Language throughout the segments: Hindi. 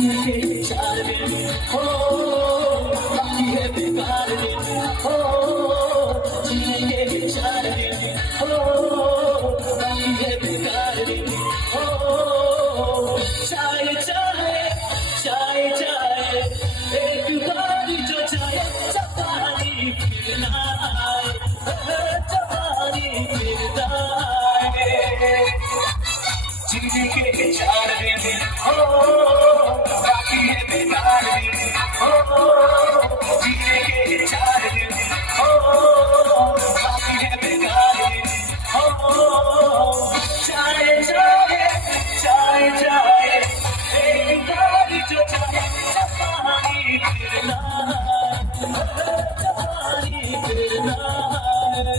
जीने के 4 दिन हो बाकी है बेकार दिन हो, जीने के 4 दिन हो बाकी है बेकार दिन हो। चाहे चाहे चाहे चाहे एक बार जो चाहे जवानी फिर ना आए, जवानी फिर ना आए। जीने के 4 दिन हो बाकी है बेकार दिन हो, जीने के 4 दिन हो बाकी है बेकार दिन हो। चाहे चाहे चाहे चाहे एक बार जो चाहे जवानी फिर ना आए, जवानी फिर ना आए।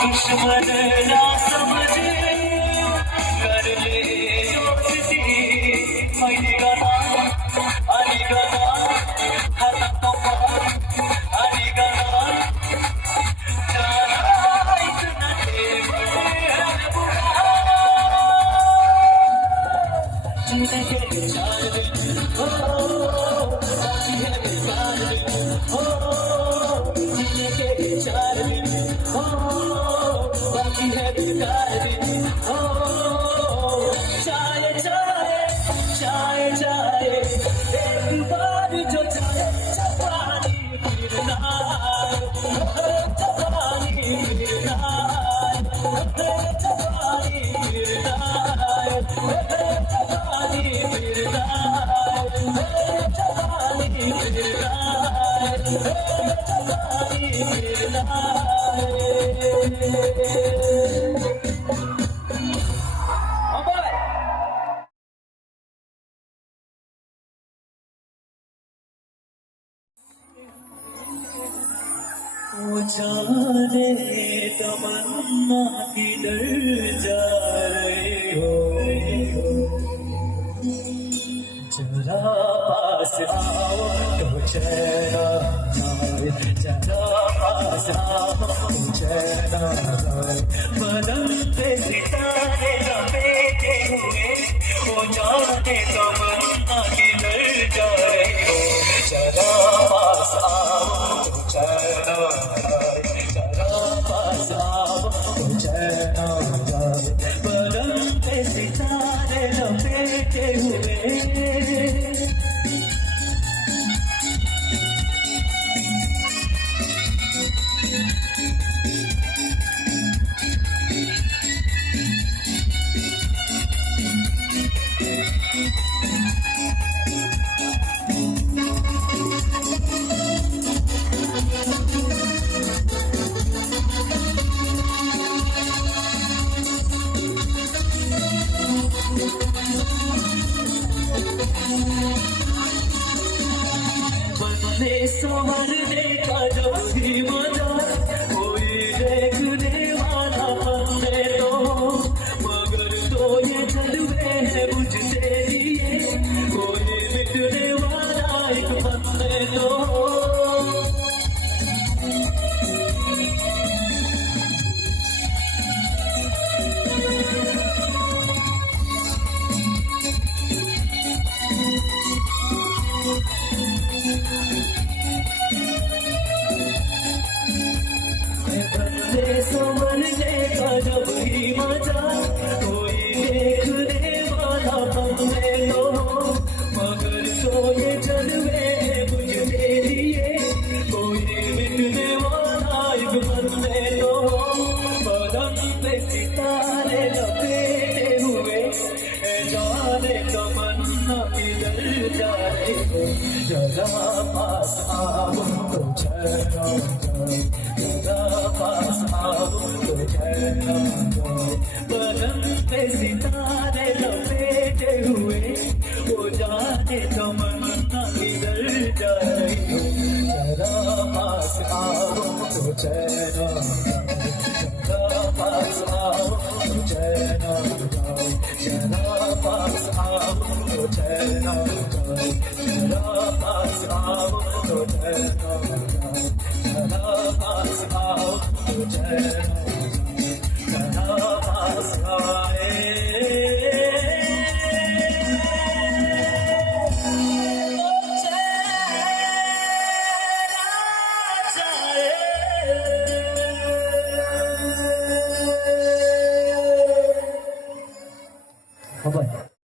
दुश्मन ना समझे कर ले दोस्ती, आएगा ना आएगा ना हाथ तो आएगा ना जाना इतना जीने के 4 दिन हो बाकी है बेकार दिन हो, जीने के 4 दिन हो बाकी है बेकार दिन हो। चाहे चाहे चाहे चाहे एक बार जो चाहे जवानी फिर ना आए, जवानी फिर ना आए, जवानी फिर ना आए, जवानी फिर ना आए, जवानी फिर ना आए, जवानी फिर ना आए। ओ जाने तमन्ना किधर जा रहे हो, जरा पास आओ तो चैन आए, जरा पास आओ तो चैन आए। बदन पे सितारे लपेटे हुए, ओ जाने तमन्ना किधर जा रहे हो, जरा पास आओ तो चैन आए, जरा पास आओ तो चैन आए। बदन पे सितारे लपेटे हुए, बनने संवरने का जब भी मजा कोई देखने वाला बनने दो, मगर तो ये जलवे है मुझसे लिए कोई मिटने वाला एक बनने दो। समझने का जब ही मजा कोई देखने वाला बनने दो, मगर तो ये जलवे है मुझे लिए कोई मिटने वाला एक बनने दो। बदन पे सितारे लपेटे हुए जाने तमन्ना तमन्ना किधर जाए हो, जरा पास आओ तो चैन आ जाए, जरा पास आओ तो चैन आ जाए। बदन पे सितारे लपेटे हुए, वो जाने तमन्ना किधर जाए हो, जरा पास आओ तो चैन आ जाए, जरा पास आओ तो चैन आ जाए, जरा पास आओ तो चैन आ जाए, जरा पास आओ तो चैन आ जाए, जरा पास आओ तो चैन आ जाए, जरा पास आए। Bye-bye.